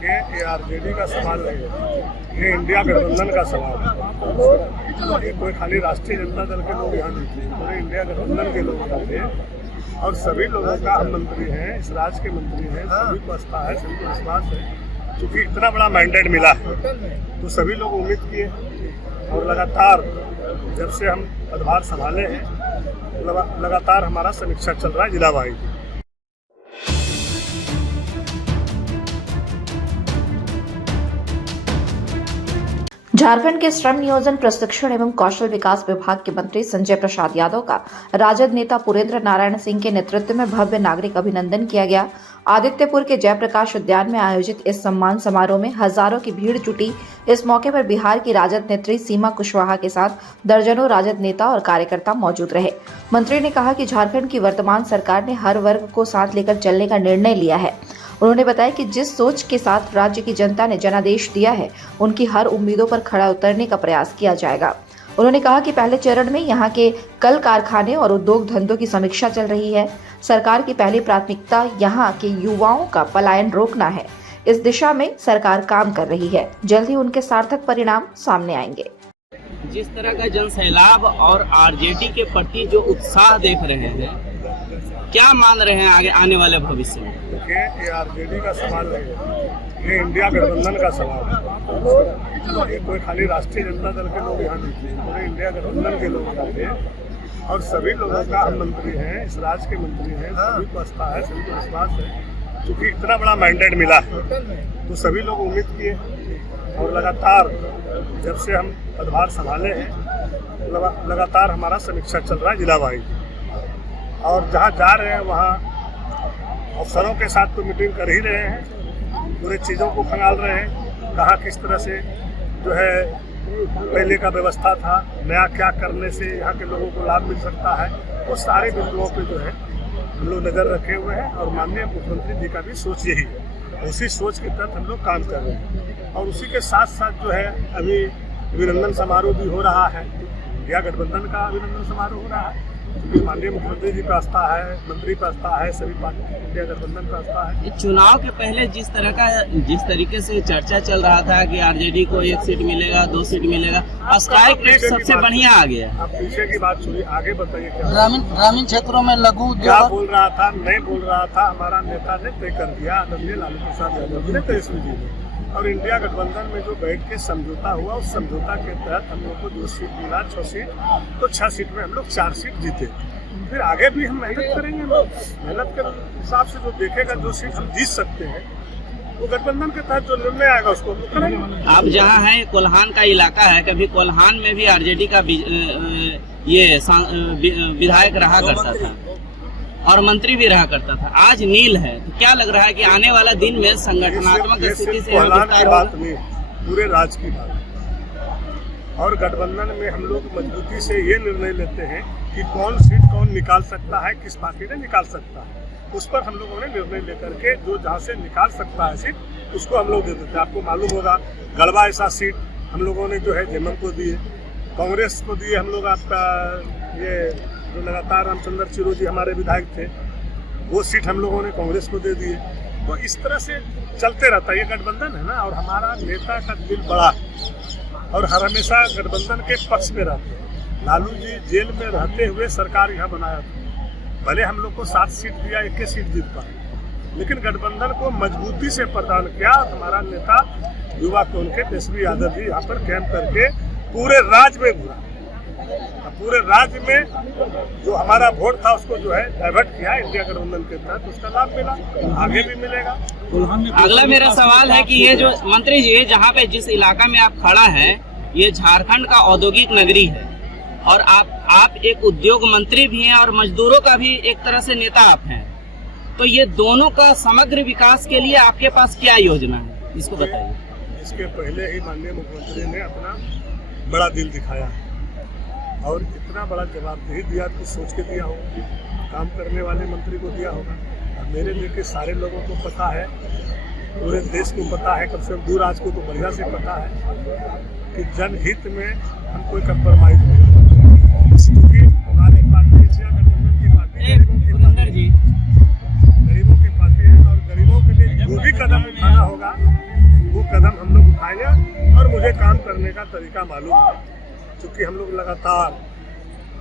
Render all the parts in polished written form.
देखिए, ये आरजेडी का सवाल नहीं है, ये इंडिया गठबंधन का सवाल है। ये कोई खाली राष्ट्रीय जनता दल के लोग यहाँ नहीं थे, पूरे इंडिया गठबंधन के लोग यहाँ थे और सभी लोगों का हम मंत्री हैं, इस राज्य के मंत्री हैं, सभी को आस्था है, सभी को विश्वास है। क्योंकि इतना बड़ा मैंडेट मिला है तो सभी लोग उम्मीद किए और लगातार जब से हम पदभार संभाले हैं लगातार हमारा समीक्षा चल रहा है जिला वाइज। झारखंड के श्रम नियोजन प्रशिक्षण एवं कौशल विकास विभाग के मंत्री संजय प्रसाद यादव का राजद नेता पुरेंद्र नारायण सिंह के नेतृत्व में भव्य नागरिक अभिनंदन किया गया। आदित्यपुर के जयप्रकाश उद्यान में आयोजित इस सम्मान समारोह में हजारों की भीड़ जुटी। इस मौके पर बिहार की राजद नेत्री सीमा कुशवाहा के साथ दर्जनों राजद नेता और कार्यकर्ता मौजूद रहे। मंत्री ने कहा कि झारखंड की वर्तमान सरकार ने हर वर्ग को साथ लेकर चलने का निर्णय लिया है। उन्होंने बताया कि जिस सोच के साथ राज्य की जनता ने जनादेश दिया है, उनकी हर उम्मीदों पर खड़ा उतरने का प्रयास किया जाएगा। उन्होंने कहा कि पहले चरण में यहाँ के कल कारखाने और उद्योग धंधों की समीक्षा चल रही है। सरकार की पहली प्राथमिकता यहाँ के युवाओं का पलायन रोकना है। इस दिशा में सरकार काम कर रही है। जल्द ही उनके सार्थक परिणाम सामने आएंगे। जिस तरह का जन सैलाब और आरजेडी के प्रति जो उत्साह देख रहे हैं, क्या मान रहे हैं आगे आने वाले भविष्य में? देखिए, ये आरजेडी का सवाल नहीं है, ये इंडिया गठबंधन का सवाल है। ये कोई खाली राष्ट्रीय जनता दल के लोग यहाँ नहीं थे, पूरे इंडिया गठबंधन के लोग यहाँ थे और सभी लोगों का हम मंत्री हैं, इस राज्य के मंत्री हैं, सभी को आस्था है, सभी को विश्वास है। क्योंकि इतना बड़ा मैंडेट मिला है तो सभी लोग उम्मीद किए और लगातार जब से हम पदभार संभाले हैं लगातार हमारा समीक्षा चल रहा है जिला वाइज। और जहाँ जा रहे हैं वहाँ अफसरों के साथ तो मीटिंग कर ही रहे हैं, पूरे चीज़ों को खंगाल रहे हैं, कहाँ किस तरह से जो है पहले का व्यवस्था था, नया क्या करने से यहाँ के लोगों को लाभ मिल सकता है, वो सारे बिंदुओं पे जो है हम लोग नज़र रखे हुए हैं। और माननीय मुख्यमंत्री जी का भी सोच यही है, उसी सोच के तहत हम लोग काम कर रहे हैं। और उसी के साथ साथ जो है अभी अभिनंदन समारोह भी हो रहा है, इंडिया गठबंधन का अभिनंदन समारोह हो रहा है। माननीय मुख्यमंत्री जी का आस्था है, मंत्री का आस्था है, सभी पार्टी इंडिया गठबंधन का आस्था है। चुनाव के पहले जिस तरीके से चर्चा चल रहा था कि आरजेडी को 1 सीट मिलेगा, 2 सीट मिलेगा, स्ट्राइक रेट सबसे बढ़िया आ गया। आप पीछे की बात सुनिए, आगे बताइए क्या ग्रामीण क्षेत्रों में लघु क्या बोल रहा था, नहीं बोल रहा था, हमारा नेता ने तय कर दिया, आदरणीय लालू प्रसाद यादव जी ने, तेजस्वी जी ने। और इंडिया गठबंधन में जो बैठ के समझौता हुआ, उस समझौता के तहत हम लोग को 2 सीट मिला, 6 सीट, तो 6 सीट में हम लोग 4 सीट जीते। फिर आगे भी हम मेहनत करेंगे, मेहनत के हिसाब से जो देखेगा, जो सीट हम जीत सकते हैं वो गठबंधन के तहत जो निर्णय आएगा उसको हम लोग करेंगे। आप जहाँ हैं कोल्हान का इलाका है, कभी कोल्हान में भी आरजेडी का ये विधायक रहा करता था और मंत्री भी रहा करता था, आज नील है। तो क्या लग रहा है कि आने वाला दिन में संगठनात्मक स्थिति से बात नहीं, पूरे राज्य की बात है। और गठबंधन में हम लोग मजबूती से ये निर्णय लेते हैं कि कौन सीट कौन निकाल सकता है, किस पार्टी ने निकाल सकता है, उस पर हम लोगों ने निर्णय लेकर के जो जहाँ से निकाल सकता है सीट उसको हम लोग दे देते हैं। आपको मालूम होगा गढ़वा ऐसा सीट हम लोगों ने जो है जेएमएम को दिए, कांग्रेस को दिए हम लोग। आपका ये जो लगातार रामचंद्र चिरू जी हमारे विधायक थे, वो सीट हम लोगों ने कांग्रेस को दे दिए। तो इस तरह से चलते रहता है, ये गठबंधन है ना। और हमारा नेता का दिल बड़ा और हर हमेशा गठबंधन के पक्ष में रहते हैं। लालू जी जेल में रहते हुए सरकार यहाँ बनाया था, भले हम लोग को 7 सीट दिया, 1 सीट जीत पाए, लेकिन गठबंधन को मजबूती से प्रदान किया। हमारा नेता युवा के उनके तेजस्वी यादव जी यहाँ पर कैंप करके पूरे राज्य में घूरा, पूरे राज्य में जो हमारा वोट था उसको जो है डाइवर्ट किया इंडिया गठबंधन के तहत, उसका लाभ मिला, आगे भी मिलेगा। अगला मेरा सवाल है कि ये जो मंत्री जी जहाँ पे जिस इलाका में आप खड़ा है, ये झारखंड का औद्योगिक नगरी है और आप एक उद्योग मंत्री भी हैं और मजदूरों का भी एक तरह से नेता आप हैं, तो ये दोनों का समग्र विकास के लिए आपके पास क्या योजना है, इसको बताइए। इसके पहले ही माननीय मुख्यमंत्री ने अपना बड़ा दिल दिखाया और इतना बड़ा जवाबदेही दिया, तो सोच के दिया होगा, काम करने वाले मंत्री को दिया होगा। और मेरे लेके सारे लोगों को पता है, पूरे देश को पता है, कम से कम दूर आज को तो बढ़िया से पता है कि जनहित में हम कोई कंप्रोमाइज नहीं करते, क्योंकि हमारी पार्टी गठबंधन की पार्टी गरीबों की पार्टी है और गरीबों के लिए जो भी कदम उठाना होगा कदम हम लोग उठाएंगे और मुझे काम करने का तरीका मालूम है, क्योंकि हम लोग लगातार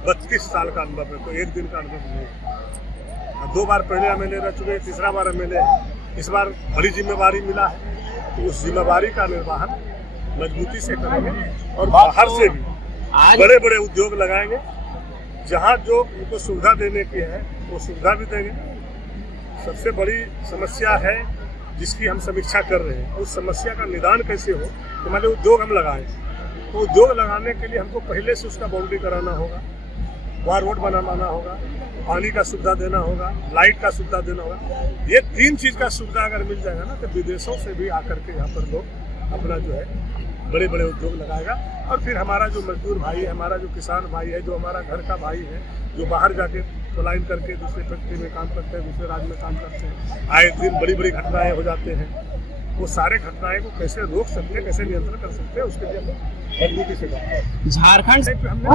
32 साल का अनुभव है, तो एक दिन का अनुभव नहीं है। 2 बार पहले एमएलए रह चुके, तीसरा बार एमएलए, इस बार बड़ी जिम्मेवारी मिला है, तो उस जिम्मेवारी का निर्वहन मजबूती से करेंगे और बाहर से भी बड़े बड़े उद्योग लगाएंगे। जहाँ जो उनको सुविधा देने की है वो सुविधा भी देंगे। सबसे बड़ी समस्या है जिसकी हम समीक्षा कर रहे हैं, उस समस्या का निदान कैसे हो, तो मान लो उद्योग हम लगाएं, तो उद्योग लगाने के लिए हमको पहले से उसका बाउंड्री कराना होगा, वहाँ रोड बनाना होगा, पानी का सुविधा देना होगा, लाइट का सुविधा देना होगा। ये 3 चीज़ का सुविधा अगर मिल जाएगा ना, तो विदेशों से भी आकर के यहाँ पर लोग अपना जो है बड़े बड़े उद्योग लगाएगा। और फिर हमारा जो मजदूर भाई है, हमारा जो किसान भाई है, जो हमारा घर का भाई है, जो बाहर जाके पलायन करके दूसरे फैक्ट्री में काम करते हैं, दूसरे राज्य में काम करते हैं, आए दिन बड़ी बड़ी घटनाएं हो जाते हैं, वो सारे घटनाएं को कैसे रोक सकते हैं, कैसे नियंत्रण कर सकते हैं, उसके लिए हम मजबूती से काम करते हैं। झारखंड से हमने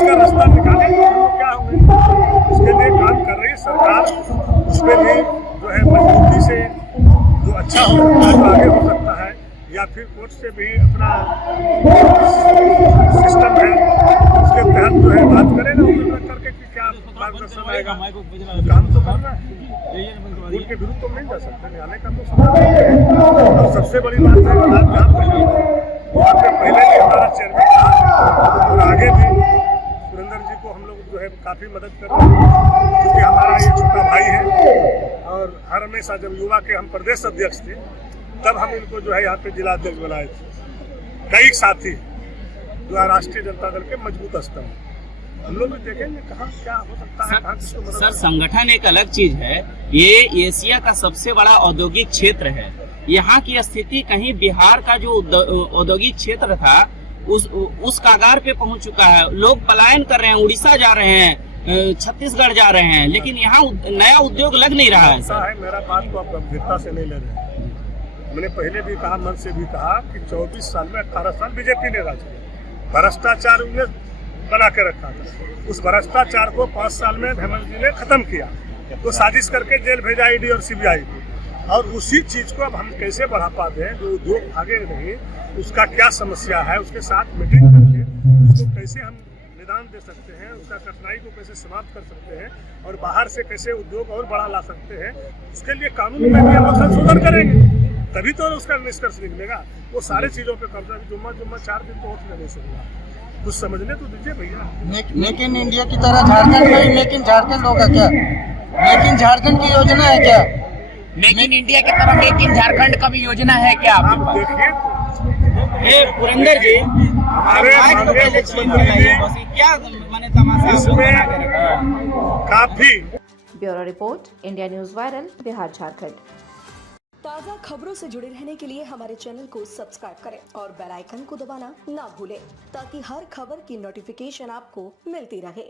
का रास्ता निकाले तो क्या होंगे, उसके लिए काम कर रही है सरकार। उसमें भी जो है मजबूती से जो अच्छा हो सकता है, आगे हो सकता है, या फिर कोर्ट से भी अपना सिस्टम है उसके तहत जो है बात करें ना, उम्मीद करके कि क्या मार्गदर्शन आएगा, काम तो करना है। कोर्ट के विरुद्ध तो नहीं जा सकते, न्यायालय का तो समझ। और सबसे बड़ी बात है, यहाँ पे पहले भी हमारा चेयरमैन था और आगे भी सुरेंद्र जी को हम लोग जो है काफ़ी मदद कर रहे हैं, क्योंकि हमारा ये छोटा भाई है। और हर हमेशा जब युवा के हम प्रदेश अध्यक्ष थे, तब हम इनको जो है यहाँ पे जिला अध्यक्ष बनाए थे। कई साथी जो है राष्ट्रीय जनता दल के मजबूत स्तंभ, हम लोग भी देखेंगे कहाँ क्या हो सकता है। सर, संगठन एक अलग चीज है, ये एशिया का सबसे बड़ा औद्योगिक क्षेत्र है। यहाँ की स्थिति कहीं बिहार का जो औद्योगिक क्षेत्र था उस कागार पे पहुंच चुका है। लोग पलायन कर रहे हैं, उड़ीसा जा रहे हैं, छत्तीसगढ़ जा रहे हैं, लेकिन यहाँ नया उद्योग लग नहीं रहा है। सर, मेरा बात को आप गंभीरता से नहीं ले रहे हैं। मैंने पहले भी कहा, मन से भी कहा कि 24 साल में 18 साल बीजेपी ने राज किया, भ्रष्टाचार उन्हें बना के रखा था। उस भ्रष्टाचार को 5 साल में हेमंत जी ने खत्म किया, तो साजिश करके जेल भेजा ईडी और सीबीआई को। और उसी चीज को अब हम कैसे बढ़ा पाते हैं, जो उद्योग भागे नहीं, उसका क्या समस्या है, उसके साथ मीटिंग करके उसको कैसे हम निदान दे सकते हैं, उसका कठिनाई को कैसे समाप्त कर सकते हैं, और बाहर से कैसे उद्योग और बढ़ा ला सकते हैं, उसके लिए कानून में भी हम संशोधन करेंगे, तभी तो उसका निष्कर्ष निकलेगा। वो सारे चीजों पे कब्जा, जुम्मा 4 दिन तो वोट लेने से हुआ, कुछ समझने तो दीजिए भैया। मेक इन इंडिया की तरह झारखंड में मेक इन झारखंड होगा क्या? मेक इन झारखंड की योजना है क्या? मेक इन इंडिया की तरह मेक इन झारखंड का भी योजना है क्या? आप देखिए तो पुरंदर जी, हमारे क्या माने तमाशा काफी। Bureau report, India news viral, Bihar Jharkhand. ताज़ा खबरों से जुड़े रहने के लिए हमारे चैनल को सब्सक्राइब करें और बेल आइकन को दबाना ना भूलें, ताकि हर खबर की नोटिफिकेशन आपको मिलती रहे।